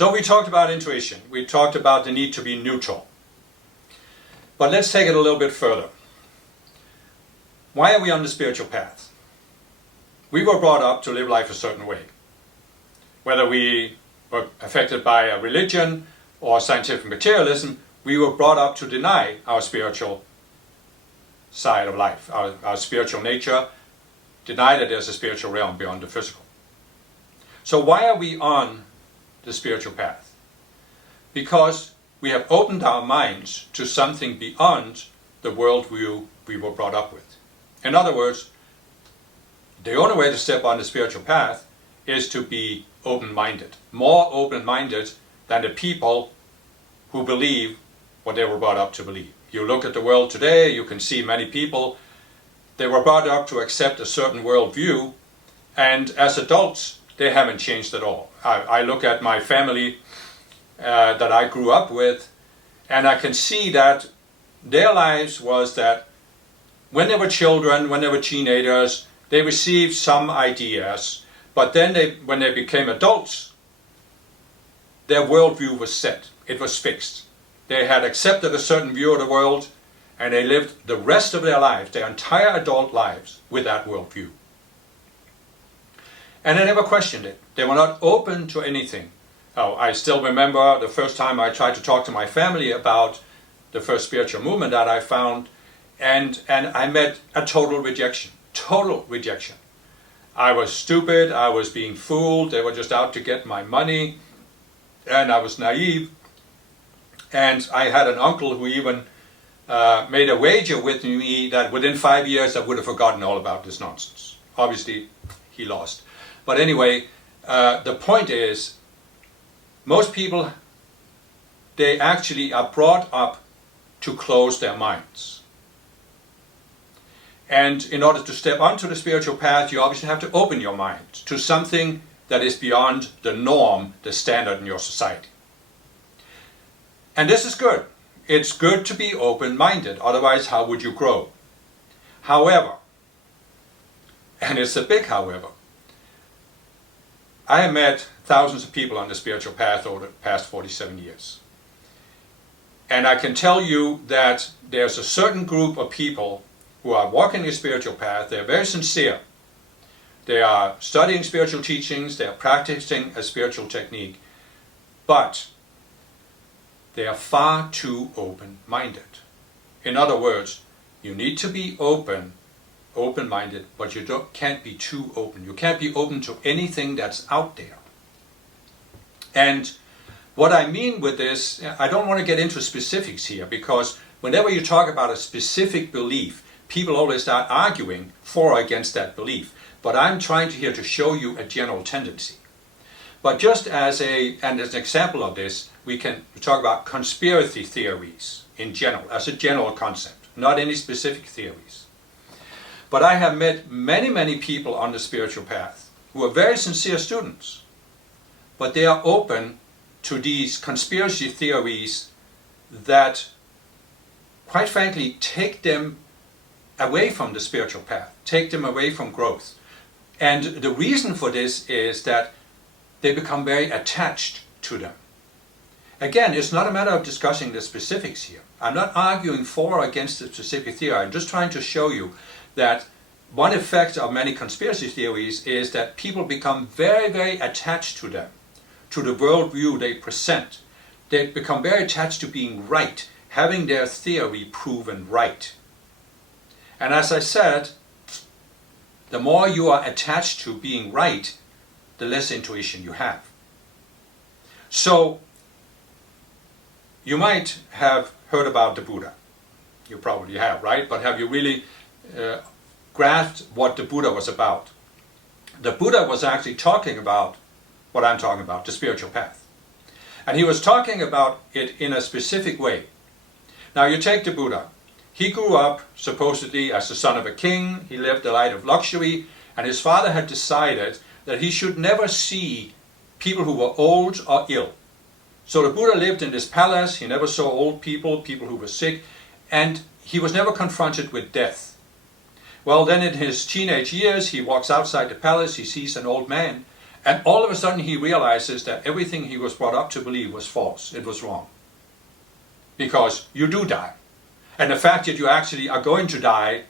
So we talked about intuition. We talked about the need to be neutral. But let's take it a little bit further. Why are we on the spiritual path? We were brought up to live life a certain way. Whether we were affected by a religion or scientific materialism, we were brought up to deny our spiritual side of life, our spiritual nature, deny that there's a spiritual realm beyond the physical. So why are we on the spiritual path? Because we have opened our minds to something beyond the worldview we were brought up with. In other words, the only way to step on the spiritual path is to be open-minded, more open-minded than the people who believe what they were brought up to believe. You look at the world today, you can see many people, they were brought up to accept a certain worldview, and as adults, they haven't changed at all. I look at my family that I grew up with, and I can see that their lives was that when they were children, when they were teenagers, they received some ideas, but then when they became adults, their worldview was set. It was fixed. They had accepted a certain view of the world, and they lived the rest of their lives, their entire adult lives, with that worldview. And they never questioned it. They were not open to anything. Oh, I still remember the first time I tried to talk to my family about the first spiritual movement that I found, and I met a total rejection. Total rejection. I was stupid, I was being fooled, they were just out to get my money, and I was naive. And I had an uncle who even made a wager with me that within 5 years I would have forgotten all about this nonsense. Obviously, he lost. But anyway, the point is, most people, they actually are brought up to close their minds. And in order to step onto the spiritual path, you obviously have to open your mind to something that is beyond the norm, the standard in your society. And this is good. It's good to be open-minded, otherwise how would you grow? However, and it's a big however, I have met thousands of people on the spiritual path over the past 47 years. And I can tell you that there's a certain group of people who are walking the spiritual path. They're very sincere. They are studying spiritual teachings, they are practicing a spiritual technique, but they are far too open-minded. In other words, you need to be open-minded, but you can't be too open. You can't be open to anything that's out there. And what I mean with this, I don't want to get into specifics here, because whenever you talk about a specific belief, people always start arguing for or against that belief. But I'm trying here to show you a general tendency. But just as an example of this, we can talk about conspiracy theories in general, as a general concept, not any specific theories. But I have met many people on the spiritual path who are very sincere students, but they are open to these conspiracy theories that, quite frankly, take them away from the spiritual path, take them away from growth. And the reason for this is that they become very attached to them. Again, it's not a matter of discussing the specifics here. I'm not arguing for or against the specific theory. I'm just trying to show you that one effect of many conspiracy theories is that people become very attached to them, to the worldview they present. They become very attached to being right, having their theory proven right. And as I said, the more you are attached to being right, the less intuition you have. So, you might have heard about the Buddha. You probably have, right? But have you really grasped what the Buddha was about? The Buddha was actually talking about what I'm talking about, the spiritual path. And he was talking about it in a specific way. Now you take the Buddha. He grew up supposedly as the son of a king. He lived a life of luxury, and his father had decided that he should never see people who were old or ill. So the Buddha lived in this palace. He never saw old people, people who were sick, and he was never confronted with death. Well, then in his teenage years, he walks outside the palace, he sees an old man, And all of a sudden he realizes that everything he was brought up to believe was false. It was wrong. Because you do die. And the fact that you actually are going to die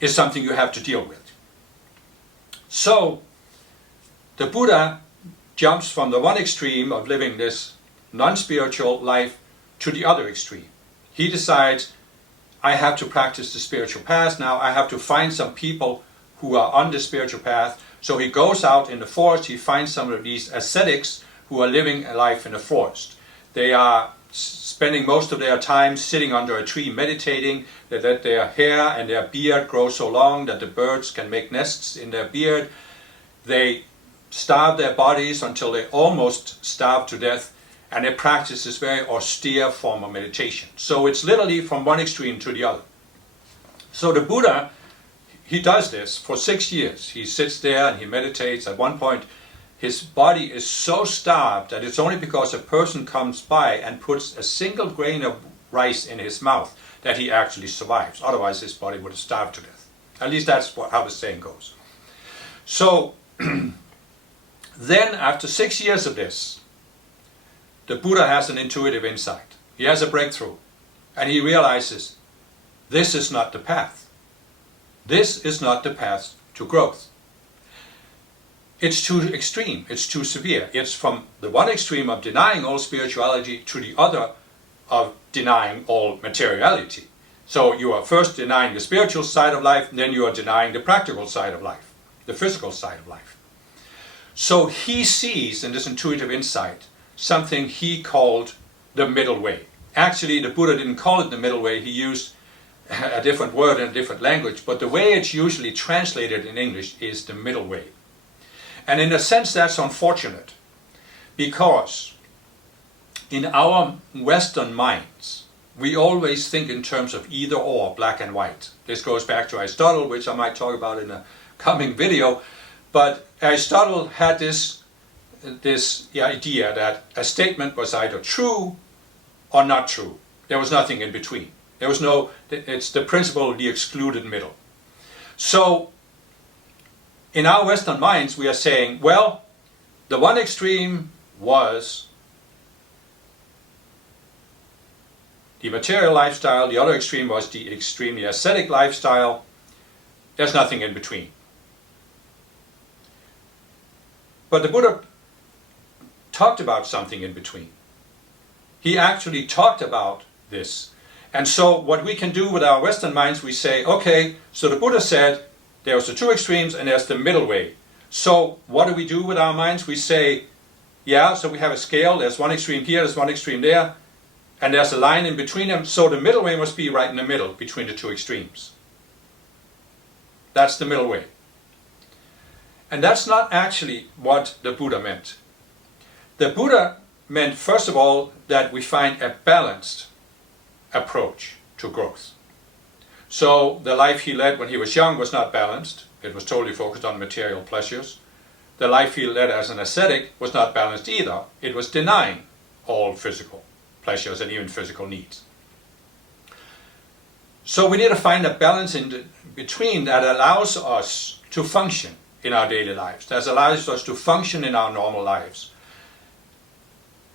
is something you have to deal with. So the Buddha jumps from the one extreme of living this non-spiritual life to the other extreme. He decides, I have to practice the spiritual path now. I have to find some people who are on the spiritual path. So he goes out in the forest. He finds some of these ascetics who are living a life in the forest. They are spending most of their time sitting under a tree meditating, that their hair and their beard grow so long that the birds can make nests in their beard. They starve their bodies until they almost starve to death, and they practice this very austere form of meditation. So it's literally from one extreme to the other. So the Buddha, he does this for 6 years. He sits there and he meditates. At one point, his body is so starved that it's only because a person comes by and puts a single grain of rice in his mouth that he actually survives. Otherwise, his body would have starved to death. At least that's how the saying goes. So then, after 6 years of this, the Buddha has an intuitive insight. He has a breakthrough. And he realizes, this is not the path. This is not the path to growth. It's too extreme. It's too severe. It's from the one extreme of denying all spirituality to the other of denying all materiality. So you are first denying the spiritual side of life, and then you are denying the practical side of life, the physical side of life. So he sees in this intuitive insight something he called the middle way. Actually, the Buddha didn't call it the middle way. He used a different word in a different language, but the way it's usually translated in English is the middle way. And in a sense, that's unfortunate, because in our Western minds, we always think in terms of either or, black and white. This goes back to Aristotle, which I might talk about in a coming video. But Aristotle had this idea that a statement was either true or not true. There was nothing in between. There was no, it's the principle of the excluded middle. So in our Western minds, we are saying, well, the one extreme was the material lifestyle, the other extreme was the extremely ascetic lifestyle. There's nothing in between. But the Buddha talked about something in between. He actually talked about this. And so what we can do with our Western minds, we say, okay, so the Buddha said there's the two extremes and there's the middle way. So what do we do with our minds? We say, yeah, so we have a scale, there's one extreme here, there's one extreme there, and there's a line in between them, so the middle way must be right in the middle between the two extremes. That's the middle way. And that's not actually what the Buddha meant. The Buddha meant, first of all, that we find a balanced approach to growth. So the life he led when he was young was not balanced. It was totally focused on material pleasures. The life he led as an ascetic was not balanced either. It was denying all physical pleasures and even physical needs. So we need to find a balance in between that allows us to function in our daily lives, that allows us to function in our normal lives.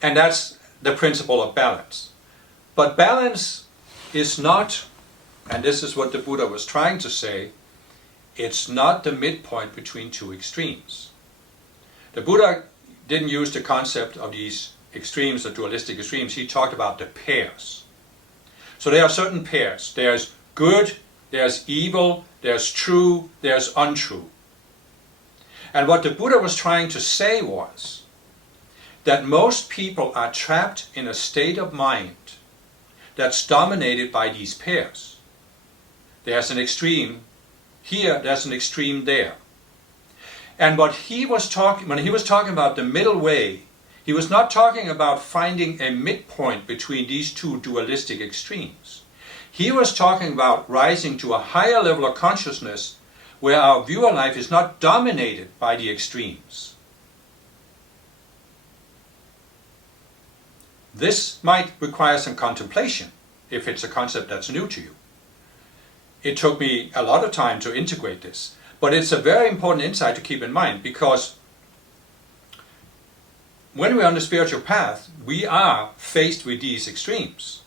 And that's the principle of balance. But balance is not, and this is what the Buddha was trying to say, it's not the midpoint between two extremes. The Buddha didn't use the concept of these extremes, the dualistic extremes. He talked about the pairs. So there are certain pairs. There's good, there's evil, there's true, there's untrue. And what the Buddha was trying to say was that most people are trapped in a state of mind that's dominated by these pairs. There's an extreme here, there's an extreme there. And what he was talking, when he was talking about the middle way, he was not talking about finding a midpoint between these two dualistic extremes. He was talking about rising to a higher level of consciousness where our view of life is not dominated by the extremes. This might require some contemplation if it's a concept that's new to you. It took me a lot of time to integrate this, but it's a very important insight to keep in mind, because when we're on the spiritual path, we are faced with these extremes.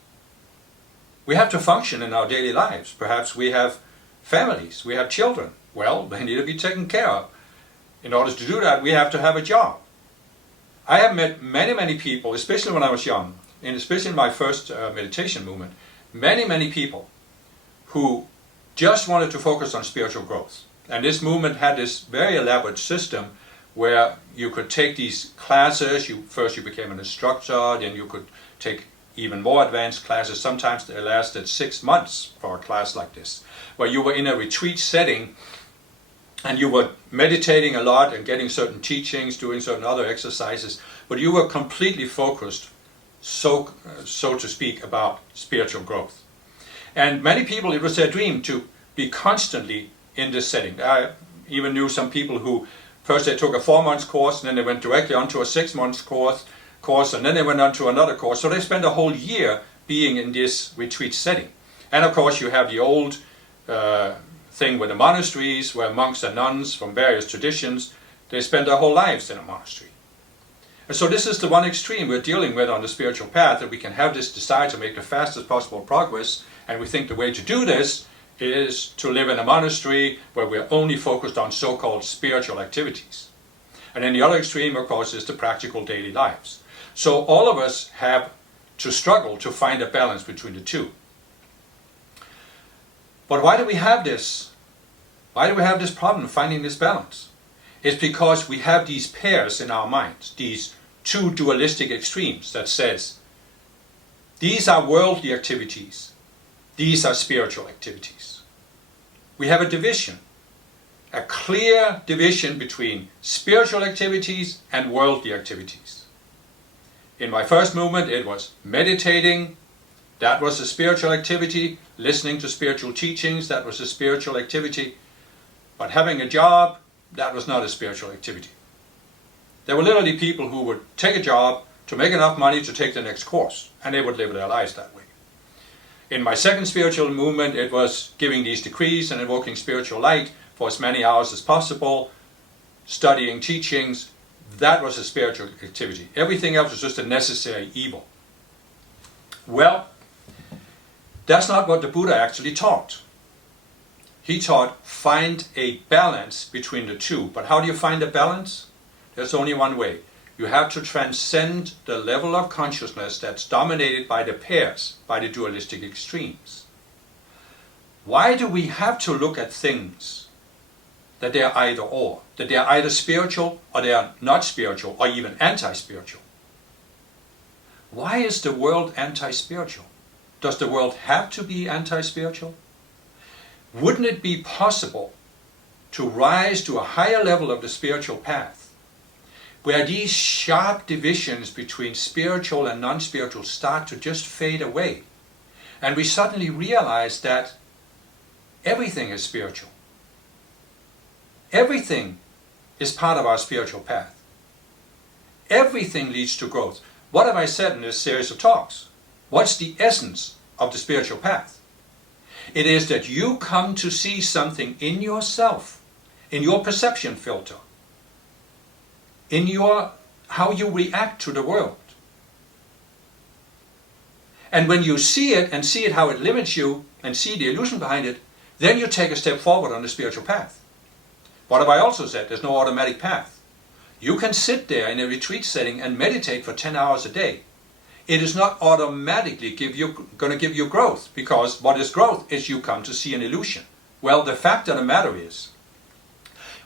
We have to function in our daily lives. Perhaps we have families, we have children. Well, they need to be taken care of. In order to do that, we have to have a job. I have met many people, especially when I was young, and especially in my first meditation movement, many people who just wanted to focus on spiritual growth. And this movement had this very elaborate system where you could take these classes. First you became an instructor, then you could take even more advanced classes. Sometimes they lasted 6 months for a class like this, where you were in a retreat setting and you were meditating a lot and getting certain teachings, doing certain other exercises, but you were completely focused, so to speak, about spiritual growth. And many people, it was their dream to be constantly in this setting. I even knew some people who first they took a 4-month course, and then they went directly onto a 6-month course, and then they went on to another course. So they spent a whole year being in this retreat setting. And of course you have the old thing with the monasteries, where monks and nuns from various traditions, they spend their whole lives in a monastery. And so this is the one extreme we're dealing with on the spiritual path, that we can have this desire to make the fastest possible progress, and we think the way to do this is to live in a monastery where we're only focused on so-called spiritual activities. And then the other extreme, of course, is the practical daily lives. So all of us have to struggle to find a balance between the two. But why do we have this? Why do we have this problem finding this balance? It's because we have these pairs in our minds, these two dualistic extremes that says, these are worldly activities, these are spiritual activities. We have a division, a clear division between spiritual activities and worldly activities. In my first movement, it was meditating. That was a spiritual activity. Listening to spiritual teachings, that was a spiritual activity. But having a job, that was not a spiritual activity. There were literally people who would take a job to make enough money to take the next course, and they would live their lives that way. In my second spiritual movement, it was giving these decrees and invoking spiritual light for as many hours as possible, studying teachings. That was a spiritual activity. Everything else was just a necessary evil. Well, that's not what the Buddha actually taught. He taught, find a balance between the two. But how do you find a balance? There's only one way. You have to transcend the level of consciousness that's dominated by the pairs, by the dualistic extremes. Why do we have to look at things that they are either or? That they are either spiritual or they are not spiritual, or even anti-spiritual? Why is the world anti-spiritual? Does the world have to be anti-spiritual? Wouldn't it be possible to rise to a higher level of the spiritual path, where these sharp divisions between spiritual and non-spiritual start to just fade away, and we suddenly realize that everything is spiritual? Everything is part of our spiritual path. Everything leads to growth. What have I said in this series of talks? What's the essence of the spiritual path? It is that you come to see something in yourself, in your perception filter, in how you react to the world. And when you see it, and see it how it limits you, and see the illusion behind it, then you take a step forward on the spiritual path. What have I also said? There's no automatic path. You can sit there in a retreat setting and meditate for 10 hours a day. It is not automatically going to give you growth, because what is growth is you come to see an illusion. Well, the fact of the matter is,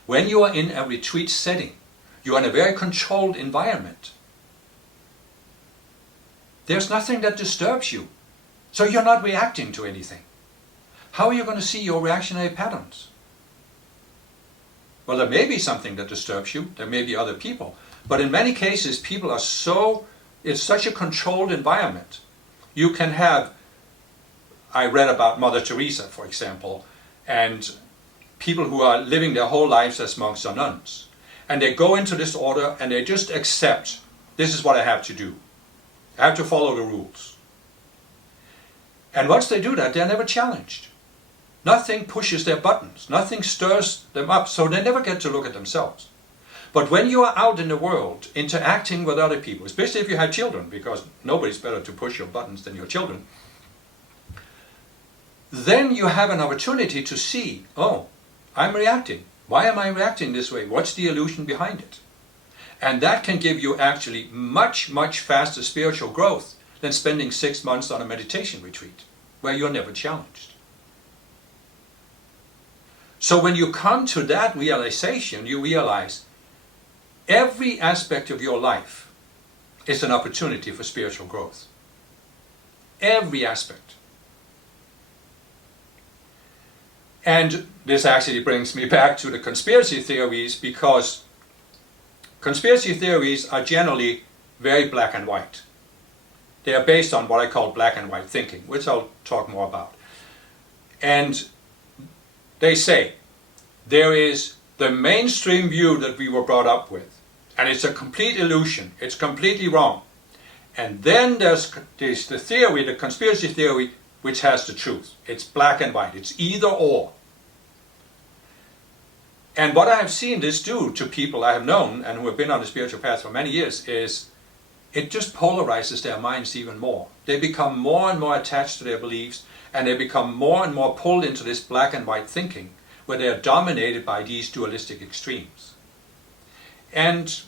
when you are in a retreat setting, you are in a very controlled environment. There's nothing that disturbs you, so you're not reacting to anything. How are you going to see your reactionary patterns? Well, there may be something that disturbs you, there may be other people, but in many cases people are it's such a controlled environment. You can have, I read about Mother Teresa, for example, and people who are living their whole lives as monks or nuns. And they go into this order and they just accept, this is what I have to do. I have to follow the rules. And once they do that, they're never challenged. Nothing pushes their buttons. Nothing stirs them up, so they never get to look at themselves. But when you are out in the world interacting with other people, especially if you have children, because nobody's better to push your buttons than your children, then you have an opportunity to see, oh, I'm reacting. Why am I reacting this way? What's the illusion behind it? And that can give you actually much, much faster spiritual growth than spending 6 months on a meditation retreat, where you're never challenged. So when you come to that realization, you realize every aspect of your life is an opportunity for spiritual growth. Every aspect. And this actually brings me back to the conspiracy theories, because conspiracy theories are generally very black and white. They are based on what I call black and white thinking, which I'll talk more about. And they say there is the mainstream view that we were brought up with, and it's a complete illusion. It's completely wrong. And then there's the theory, the conspiracy theory, which has the truth. It's black and white. It's either or. And what I have seen this do to people I have known and who have been on the spiritual path for many years is it just polarizes their minds even more. They become more and more attached to their beliefs, and they become more and more pulled into this black and white thinking, where they are dominated by these dualistic extremes. And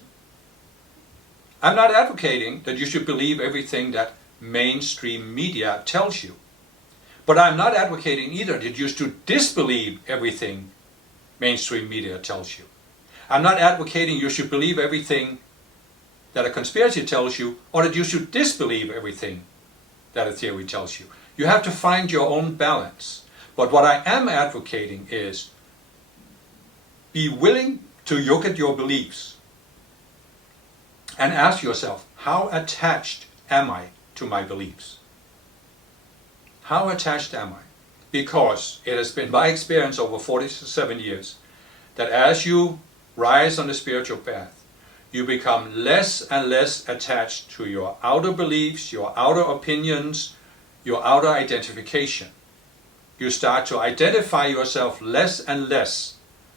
I'm not advocating that you should believe everything that mainstream media tells you. But I'm not advocating either that you should disbelieve everything mainstream media tells you. I'm not advocating you should believe everything that a conspiracy tells you, or that you should disbelieve everything that a theory tells you. You have to find your own balance. But what I am advocating is be willing to look at your beliefs and ask yourself, how attached am I to my beliefs? How attached am I? Because it has been my experience over 47 years that as you rise on the spiritual path, you become less and less attached to your outer beliefs, your outer opinions, your outer identification. You start to identify yourself less and less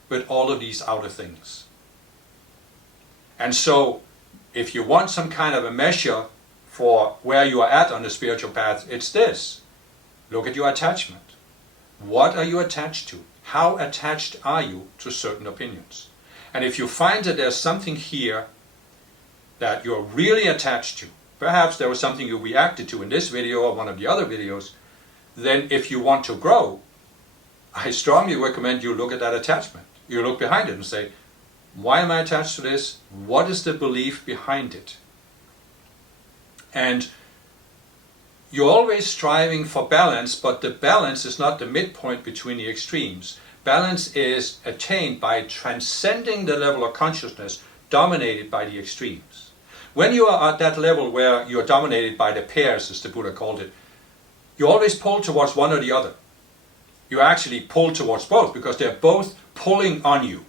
with all of these outer things. And so, if you want some kind of a measure for where you are at on the spiritual path, it's this. Look at your attachment. What are you attached to? How attached are you to certain opinions? And if you find that there's something here that you're really attached to, perhaps there was something you reacted to in this video or one of the other videos, then if you want to grow, I strongly recommend you look at that attachment. You look behind it and say, why am I attached to this? What is the belief behind it? And you're always striving for balance, but the balance is not the midpoint between the extremes. Balance is attained by transcending the level of consciousness dominated by the extremes. When you are at that level where you're dominated by the pairs, as the Buddha called it, you always pull towards one or the other. You actually pull towards both because they're both pulling on you.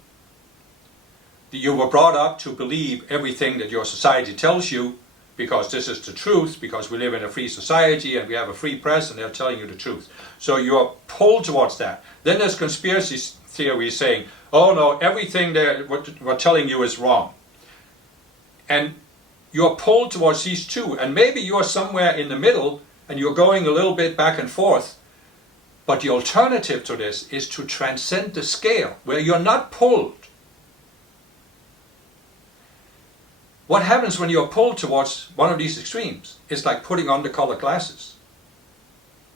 You were brought up to believe everything that your society tells you because this is the truth, because we live in a free society and we have a free press and they're telling you the truth. So you are pulled towards that. Then there's conspiracy theories saying, oh no, everything we're telling you is wrong. And you're pulled towards these two, and maybe you're somewhere in the middle and you're going a little bit back and forth. But the alternative to this is to transcend the scale, where you're not pulled. What happens when you're pulled towards one of these extremes? It's like putting on the colored glasses.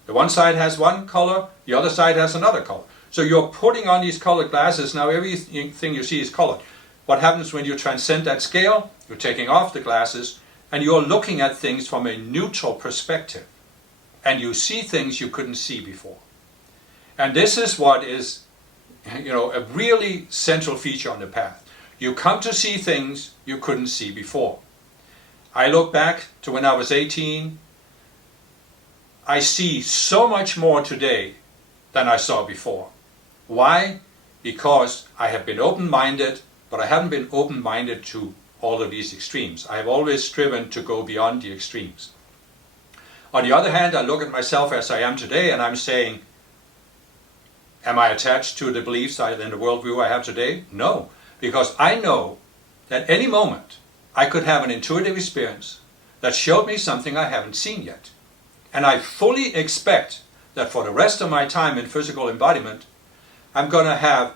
The one side has one color, the other side has another color. So you're putting on these colored glasses, now everything you see is colored. What happens when you transcend that scale? You're taking off the glasses and you're looking at things from a neutral perspective. And you see things you couldn't see before. And this is what is, a really central feature on the path. You come to see things you couldn't see before. I look back to when I was 18. I see so much more today than I saw before. Why? Because I have been open-minded, but I haven't been open-minded to all of these extremes. I have always striven to go beyond the extremes. On the other hand, I look at myself as I am today and I'm saying, am I attached to the beliefs and the worldview I have today? No, because I know that any moment I could have an intuitive experience that showed me something I haven't seen yet. And I fully expect that for the rest of my time in physical embodiment, I'm going to have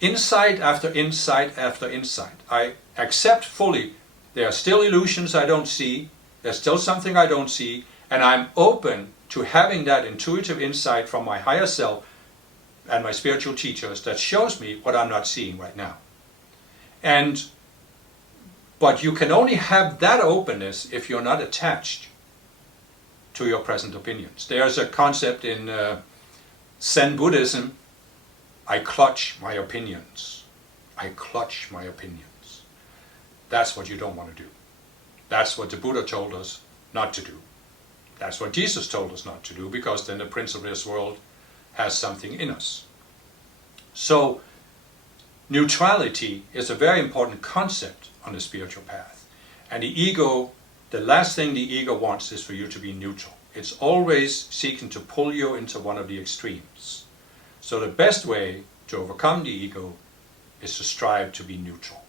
insight after insight after insight. I accept fully there are still illusions I don't see, there's still something I don't see, and I'm open to having that intuitive insight from my higher self and my spiritual teachers that shows me what I'm not seeing right now. But you can only have that openness if you're not attached to your present opinions. There's a concept in Zen Buddhism, I clutch my opinions. I clutch my opinions. That's what you don't want to do. That's what the Buddha told us not to do. That's what Jesus told us not to do, because then the prince of this world has something in us. So neutrality is a very important concept on the spiritual path. And the ego, the last thing the ego wants is for you to be neutral. It's always seeking to pull you into one of the extremes. So the best way to overcome the ego is to strive to be neutral.